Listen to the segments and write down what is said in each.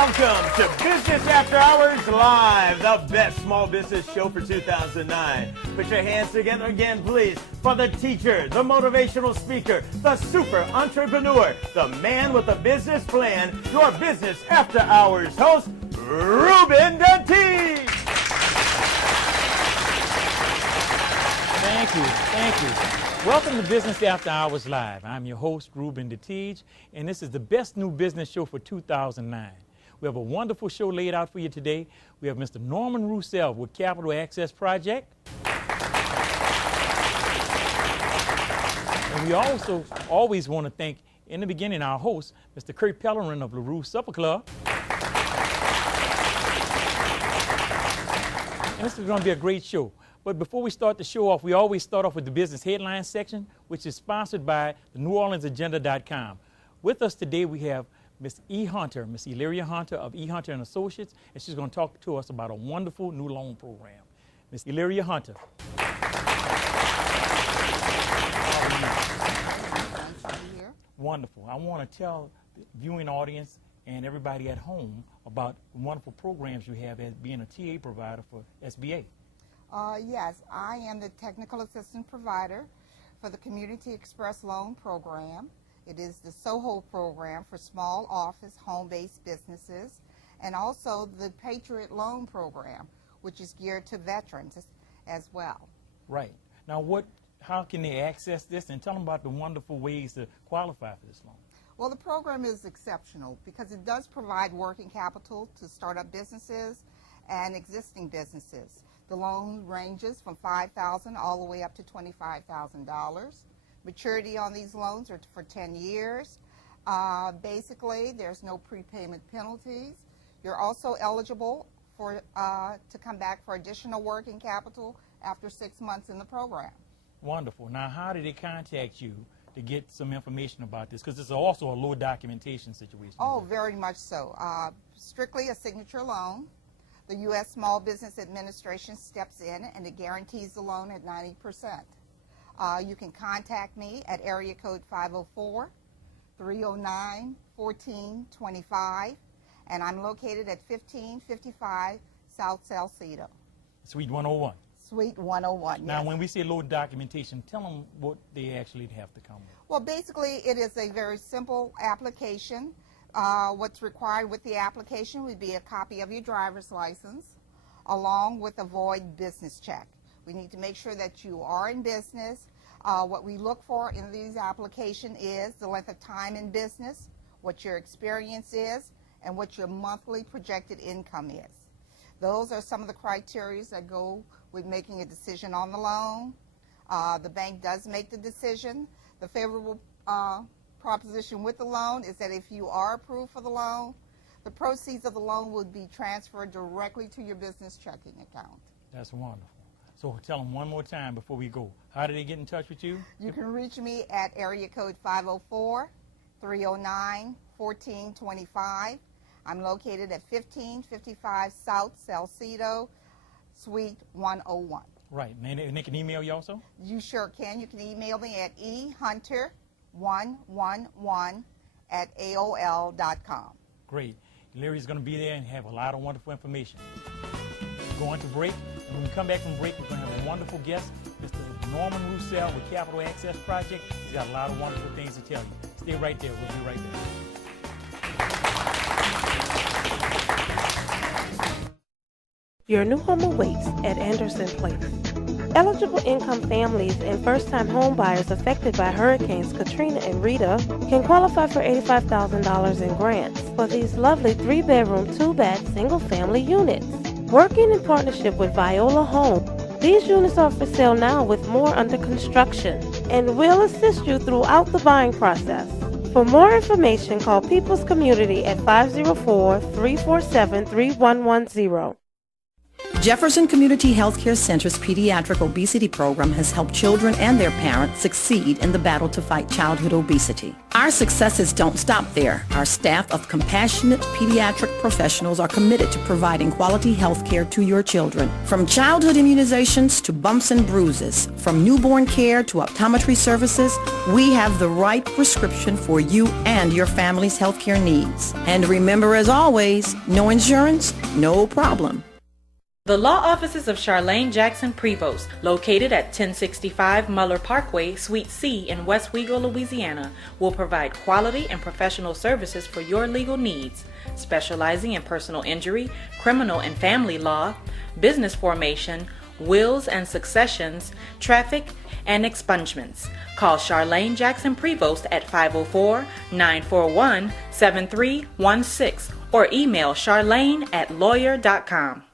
Welcome to Business After Hours Live, the best small business show for 2009. Put your hands together again, please, for the teacher, the motivational speaker, the super entrepreneur, the man with a business plan, your Business After Hours host, Reuben DeTiege. Thank you. Welcome to Business After Hours Live. I'm your host, Reuben DeTiege, and this is the best new business show for 2009. We have a wonderful show laid out for you today. We have Mr. Norman Roussel with Capital Access Project. And we also always want to thank, in the beginning, our host, Mr. Kurt Pellerin of LaRue Supper Club. And this is going to be a great show. But before we start the show off, we always start off with the business headlines section, which is sponsored by the NewOrleansAgenda.com. With us today, we have Miss E. Hunter, Miss Elyria Hunter of E. Hunter and Associates, and she's going to talk to us about a wonderful new loan program. Miss Elyria Hunter. Wonderful. I want to tell the viewing audience and everybody at home about the wonderful programs you have as being a TA provider for SBA. Yes, I am the technical assistant provider for the Community Express Loan Program. It is the SOHO program for small office, home-based businesses, and also the Patriot Loan Program, which is geared to veterans as well. Right. Now, how can they access this? And tell them about the wonderful ways to qualify for this loan. Well, the program is exceptional because it does provide working capital to start up businesses and existing businesses. The loan ranges from $5,000 all the way up to $25,000. Maturity on these loans are for 10 years. Basically, there's no prepayment penalties. You're also eligible for to come back for additional working capital after 6 months in the program. Wonderful. Now, how did they contact you to get some information about this? Because it's also a low documentation situation. Oh, very much so. Strictly a signature loan. The U.S. Small Business Administration steps in and it guarantees the loan at 90%. You can contact me at area code 504-309-1425, and I'm located at 1555 South Salcedo. Suite 101. Suite 101, Now, yes. when we say low documentation, tell them what they actually have to come with. Well, basically, it is a very simple application. What's required with the application would be a copy of your driver's license along with a void business check. We need to make sure that you are in business. What we look for in these applications is the length of time in business, what your experience is, and what your monthly projected income is. Those are some of the criteria that go with making a decision on the loan. The bank does make the decision. The favorable proposition with the loan is that if you are approved for the loan, the proceeds of the loan would be transferred directly to your business checking account. That's wonderful. So tell them one more time before we go. How do they get in touch with you? You can reach me at area code 504-309-1425. I'm located at 1555 South Salcedo, Suite 101. Right. And they can email you also? You sure can. You can email me at ehunter111@aol.com. Great. Larry's going to be there and have a lot of wonderful information. Going to break. And when we come back from break, we're going to have a wonderful guest, Mr. Norman Roussel with Capital Access Project. He's got a lot of wonderful things to tell you. Stay right there. We'll be right back. Your new home awaits at Anderson Place. Eligible income families and first-time home buyers affected by Hurricanes Katrina and Rita can qualify for $85,000 in grants for these lovely 3-bedroom, 2-bath, single-family units. Working in partnership with Viola Home, these units are for sale now with more under construction and will assist you throughout the buying process. For more information, call People's Community at 504-347-3110. Jefferson Community Healthcare Center's pediatric obesity program has helped children and their parents succeed in the battle to fight childhood obesity. Our successes don't stop there. Our staff of compassionate pediatric professionals are committed to providing quality health care to your children. From childhood immunizations to bumps and bruises, from newborn care to optometry services, we have the right prescription for you and your family's health care needs. And remember, as always, no insurance, no problem. The law offices of Charlene Jackson Prevost, located at 1065 Muller Parkway, Suite C in West Wego, Louisiana, will provide quality and professional services for your legal needs, specializing in personal injury, criminal and family law, business formation, wills and successions, traffic, and expungements. Call Charlene Jackson Prevost at 504-941-7316 or email charlene@lawyer.com.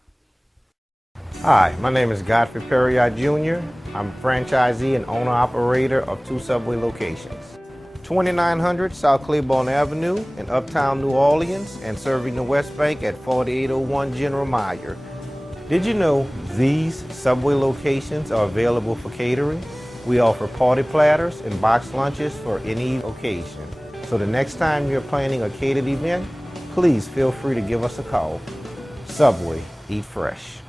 Hi, my name is Godfrey Perriott Jr. I'm franchisee and owner-operator of 2 Subway locations. 2900 South Claiborne Avenue in Uptown New Orleans and serving the West Bank at 4801 General Meyer. Did you know these Subway locations are available for catering? We offer party platters and box lunches for any occasion. So the next time you're planning a catered event, please feel free to give us a call. Subway, eat fresh.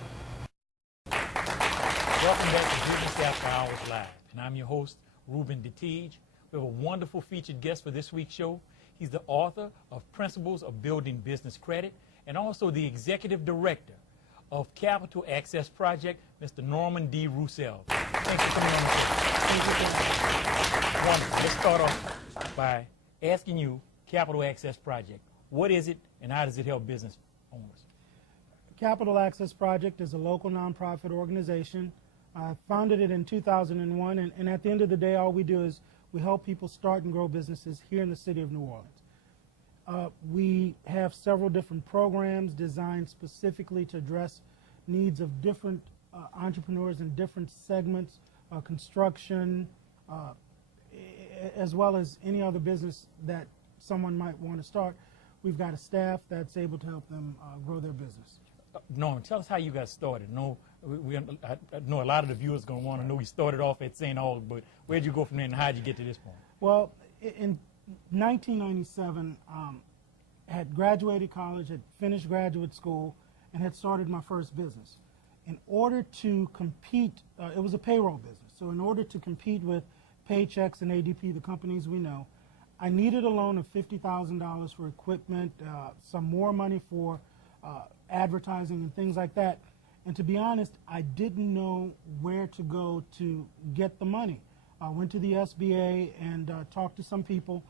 Welcome back to Business After Hours Live, and I'm your host, Reuben DeTiege. We have a wonderful featured guest for this week's show. He's the author of Principles of Building Business Credit and also the executive director of Capital Access Project, Mr. Norman D. Roussel. Thanks for coming on the show. Wonderful. Let's start off by asking you, Capital Access Project, what is it and how does it help business owners? Capital Access Project is a local nonprofit organization. I founded it in 2001, and at the end of the day, all we do is we help people start and grow businesses here in the city of New Orleans. We have several different programs designed specifically to address needs of different entrepreneurs in different segments, construction, as well as any other business that someone might want to start. We've got a staff that's able to help them grow their business. Norman, tell us how you got started. I know a lot of the viewers are going to want to know you started off at St. Aug, but where'd you go from there and how'd you get to this point? Well, in 1997, had graduated college, had finished graduate school, and had started my first business. In order to compete, it was a payroll business, so in order to compete with Paychex and ADP, the companies we know, I needed a loan of $50,000 for equipment, some more money for advertising and things like that. And to be honest, I didn't know where to go to get the money. I went to the SBA and talked to some people,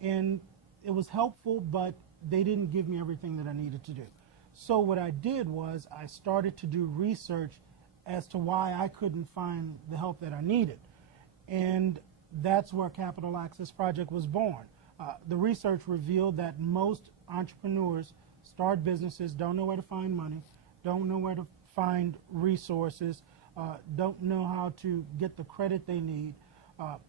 and it was helpful, but they didn't give me everything that I needed to do. So what I did was I started to do research as to why I couldn't find the help that I needed. And that's where Capital Access Project was born. The research revealed that most entrepreneurs start businesses, don't know where to find money, don't know where to find resources, don't know how to get the credit they need.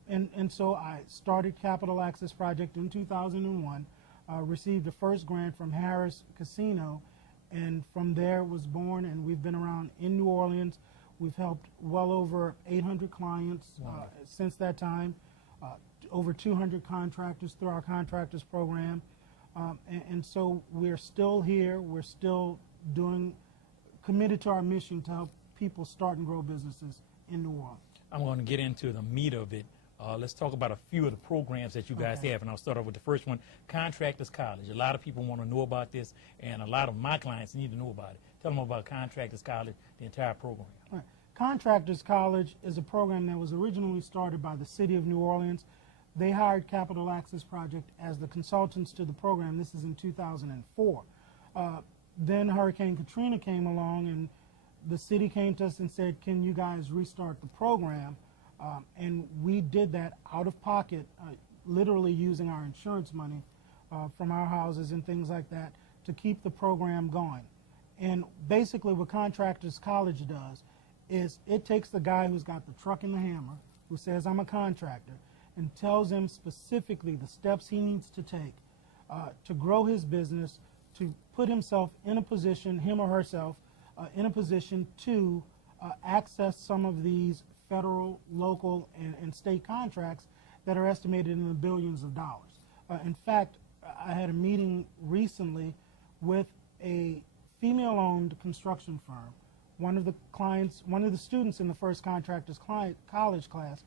And so I started Capital Access Project in 2001, received the first grant from Harris Casino, and from there was born, and we've been around in New Orleans. We've helped well over 800 clients since that time, over 200 contractors through our contractors program. And so we're still here, we're still committed to our mission to help people start and grow businesses in New Orleans. I'm going to get into the meat of it. Let's talk about a few of the programs that you guys have, and I'll start off with the first one, Contractors College. A lot of people want to know about this, and a lot of my clients need to know about it. Tell them about Contractors College, the entire program. All right. Contractors College is a program that was originally started by the city of New Orleans. They hired Capital Access Project as the consultants to the program. This is in 2004. Then Hurricane Katrina came along, and the city came to us and said, can you guys restart the program? And we did that out of pocket, literally using our insurance money from our houses and things like that to keep the program going. And basically what Contractors College does is it takes the guy who's got the truck and the hammer, who says, I'm a contractor, and tells him specifically the steps he needs to take to grow his business, to put himself in a position, him or herself, in a position to access some of these federal, local, and state contracts that are estimated in the billions of dollars. In fact, I had a meeting recently with a female-owned construction firm. One of the students in the first contractor's college class